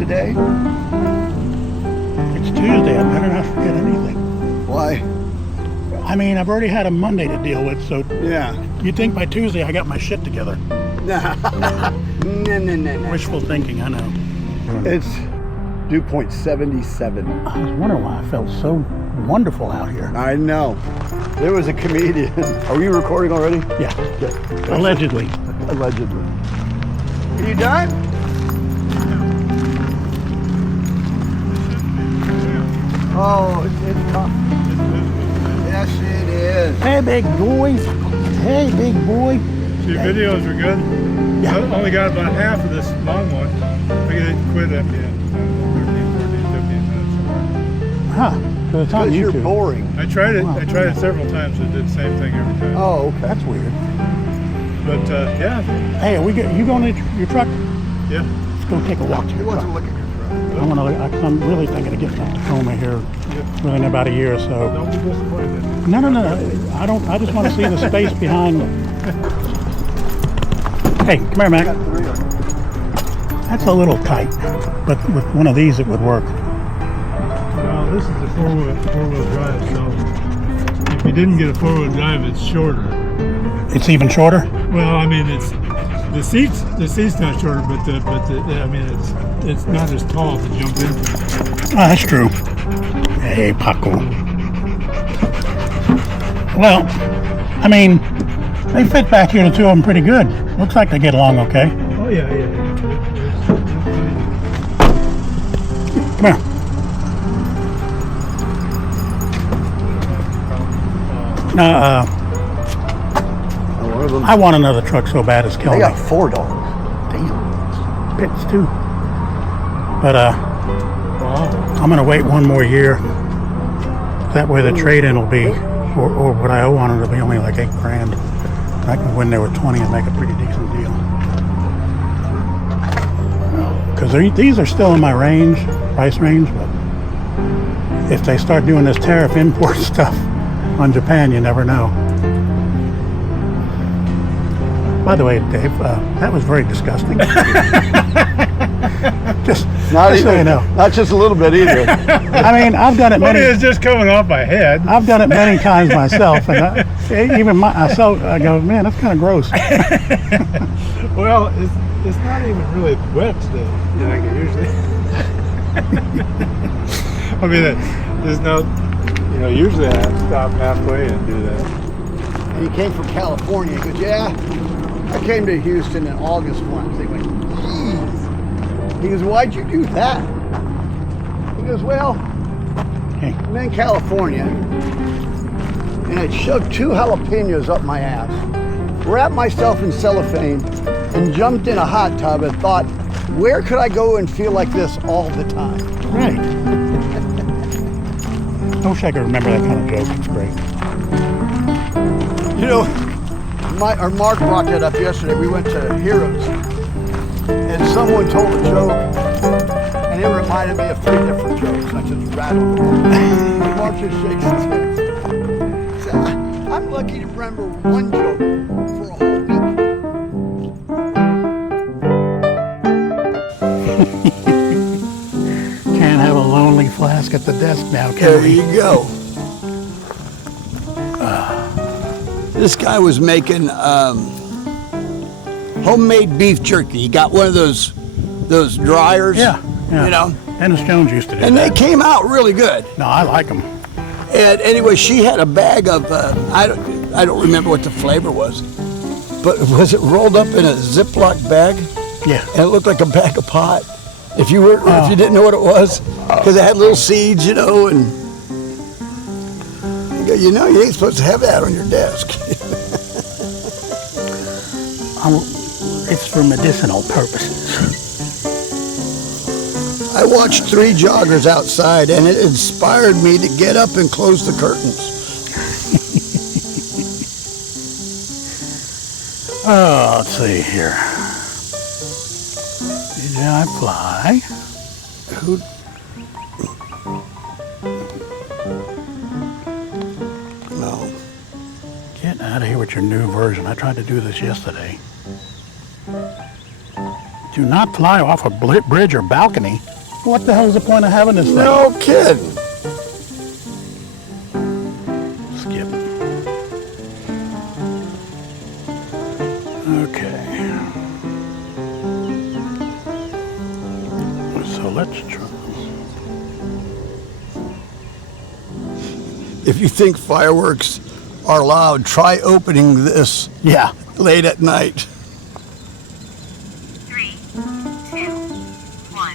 today? It's Tuesday. I better not forget anything. Why? I mean, I've already had a Monday to deal with, so Yeah. you'd think by Tuesday I got my shit together. Nah. No. Wishful thinking, I know. It's dew point 77. I was wondering why I felt so wonderful out here. I know. There was a comedian. Are we recording already? Yeah, allegedly. Allegedly. Are you done? Oh, it's tough. Yes, it is. Hey, big boy. Hey, big boy. So your videos were good? Yeah. I only got about half of this long one. I didn't quit at the end. 13, 14, 15 minutes. Huh. So it's on Because you're YouTube. boring. I tried it. Wow. I tried it several times. It did the same thing every time. Oh, okay. That's weird. But yeah, Hey, you going to your truck? yeah. Let's go take a walk to He your wants truck. to look at your truck. I'm really thinking of getting a Tacoma here within about a year or so. Don't be disappointed. No. I just want to see the space behind. Hey, come here, I Mac. got 3 of them. That's a little tight, but with one of these it would work. Well, this is a four-wheel drive, so if you didn't get a four-wheel drive, it's shorter. It's even shorter. Well, I mean, it's the seats not shorter, but I mean, it's not as tall to jump into. Oh, that's true. Hey, Paco. Well, I mean, they fit back here, the two of them, pretty good. Looks like they get along okay. Oh yeah. Come here. One of them. I want another truck so bad it's I killing me. got 4 dogs. Damn. Pits too. But Wow. I'm gonna wait one more year. That way the trade-in will be, or what I owe on it will be only like $8,000. I can win there with 20 and make a pretty decent deal. Because these are still in my price range, but if they start doing this tariff import stuff on Japan, you never know. By the way, Dave, that was very disgusting. just so you know. Not just a little bit either. I mean, I've done it Well, many. it's just coming off my head. I've done it many times myself, and I go, man, that's kind of gross. Well, it's not even really wet still. Like it usually. I mean, there's no. Usually I stop halfway and do that. And he came from California. He goes, yeah, I came to Houston in August once. They went, geez. He goes, why'd you do that? He goes, well, Hey, I'm in California, and I shoved 2 jalapenos up my ass, wrapped myself in cellophane, and jumped in a hot tub and thought, where could I go and feel like this all the time? right. I wish I could remember that kind of joke. It's great. You know, Mark brought that up yesterday. We went to Heroes, and someone told a joke, and it reminded me of 3 different jokes. I just rattled them. Mark just shakes his head. He said, I'm lucky to remember one joke for a whole week. Can't have a lonely flask at the desk now, can There we? you go. This guy was making homemade beef jerky. He got one of those dryers. Yeah. You know, Dennis Jones used to do and they that. came out really good. No, I like them. And anyway, she had a bag of I don't remember what the flavor was, but was it rolled up in a Ziploc bag? Yeah. And it looked like a bag of pot. If you didn't know what it was, because it had little seeds, and you ain't supposed to have that on your desk. It's for medicinal purposes. I watched 3 joggers outside, and it inspired me to get up and close the curtains. Oh, let's see here. DJI Fly. Who? No. Get out of here with your new version. I tried to do this yesterday. Do not fly off a bridge or balcony. What the hell is the point of having this thing? No kidding. Skip. Okay. So let's try. If you think fireworks are loud, try opening this Yeah. late at night. 3, 2, 1.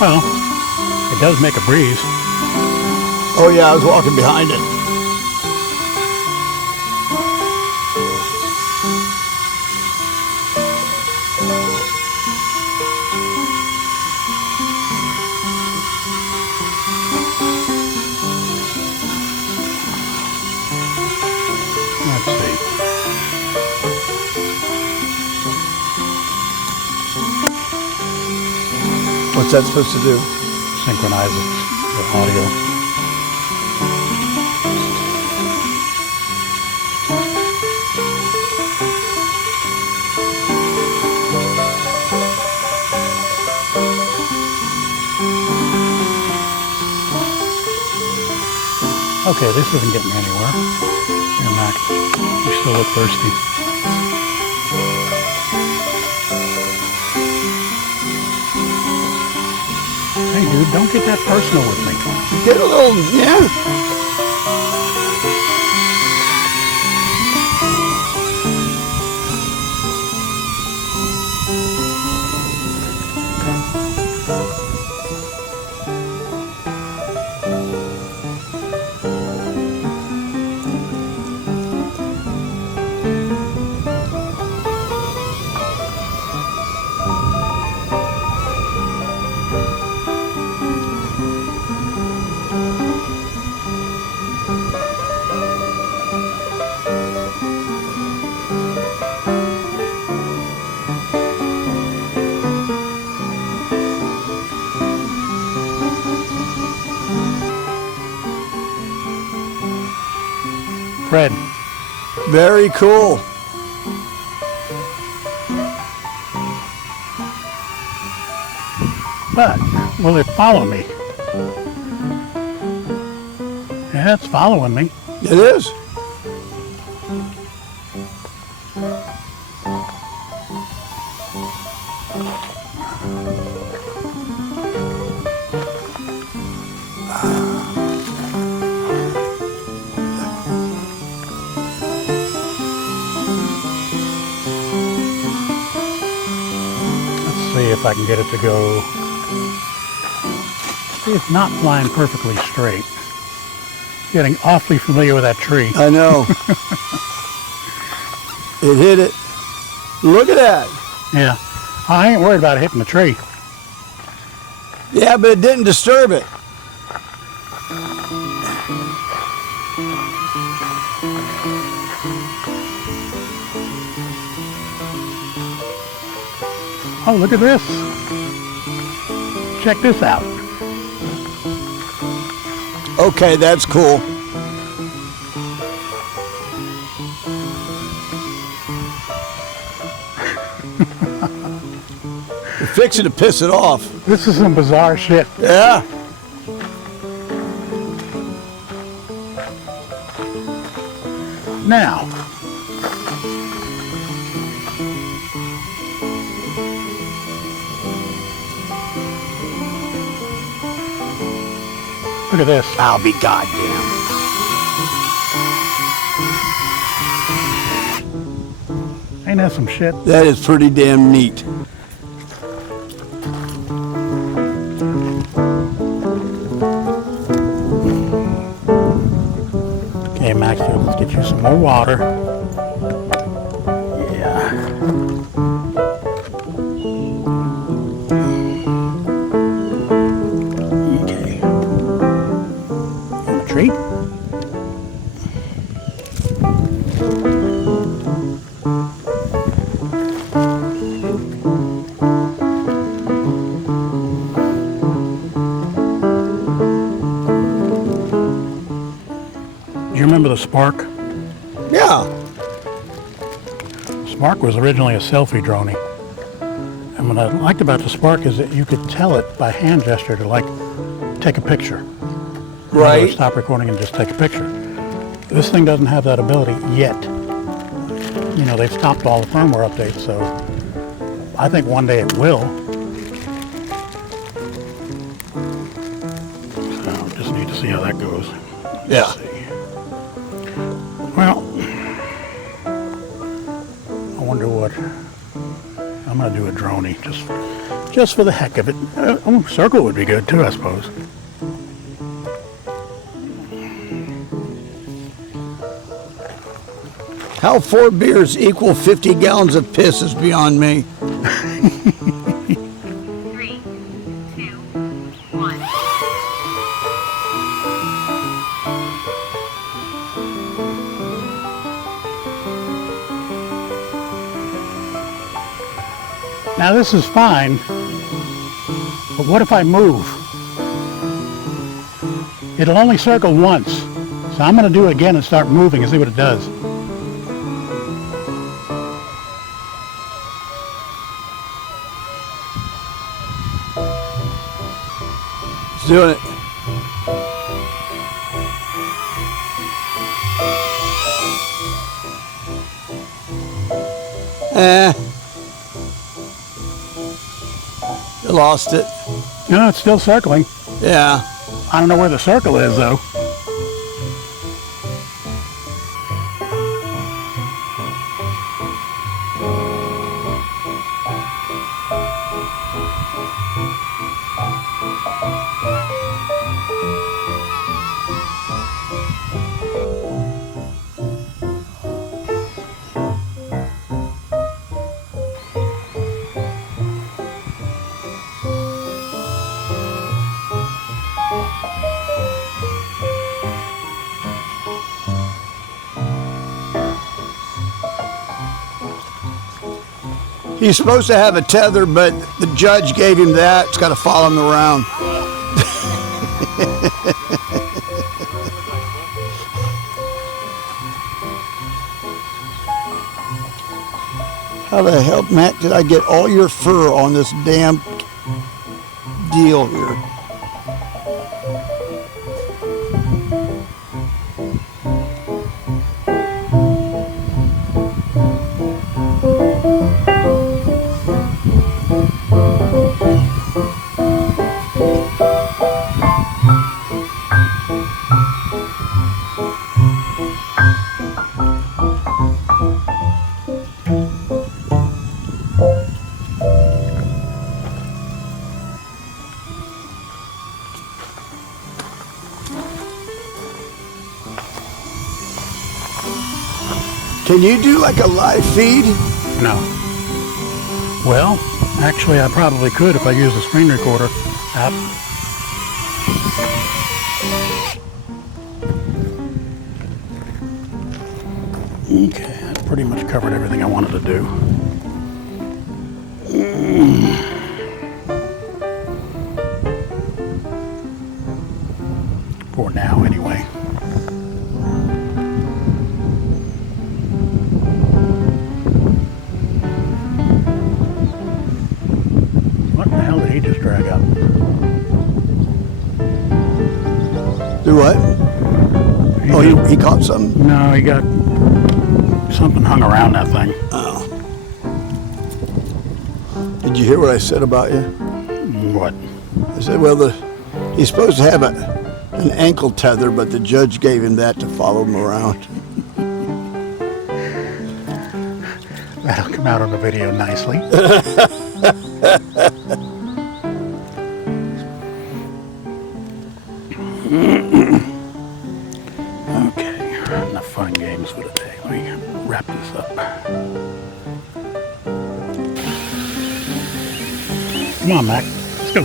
Well, it does make a breeze. Oh yeah, I was walking behind it. Let's see. What's that supposed to do? Synchronize the audio. Okay, this isn't getting anywhere. Here, Mac, you still look thirsty. Hey, dude, don't get that personal with me. Get a little, yeah. Fred, Very cool. but will it follow me? Yeah, it's following me. It is. Let's see if I can get it to go. See, it's not flying perfectly straight. Getting awfully familiar with that tree. I know. It hit it. Look at that. Yeah, I ain't worried about hitting the tree. Yeah, but it didn't disturb it. Oh, look at this. Check this out. Okay, that's cool. You're fixing to piss it off. This is some bizarre shit. Yeah. Now, look at this. I'll be goddamn. Ain't that some shit? That is pretty damn neat. Okay, Max, let's get you some more water. Yeah. Okay. Want a treat? Do you remember the Spark? Yeah. Spark was originally a selfie drone. And what I liked about the Spark is that you could tell it by hand gesture to like take a picture. In other words, Right. stop recording and just take a picture. This thing doesn't have that ability yet. You know, they've stopped all the firmware updates, so I think one day it will. So just need to see how that goes. Yeah. Let's see. Well, I wonder what I'm gonna do. A droney just for the heck of it. Circle would be good too, I suppose. How 4 beers equal 50 gallons of piss is beyond me. 3, 2, 1. Now this is fine, but what if I move? It'll only circle once, so I'm gonna do it again and start moving and see what it does. It's doing it. You lost it. No, it's still circling. Yeah. I don't know where the circle is though. He's supposed to have a tether, but the judge gave him that. It's got to follow him around. How the hell, Matt, did I get all your fur on this damn deal here? Can you do like a live feed? No. Well, actually I probably could if I used the screen recorder app. Okay, that pretty much covered everything I wanted to do. For now, anyway. What the hell did he just drag up? Do what? Oh, he caught something? No, he got something hung around that thing. Oh. Did you hear what I said about you? What? I said, well, he's supposed to have an ankle tether, but the judge gave him that to follow him around. That'll come out on the video nicely. Okay, enough fun and games for today. Let me wrap this up. Come on, Mac. Let's go.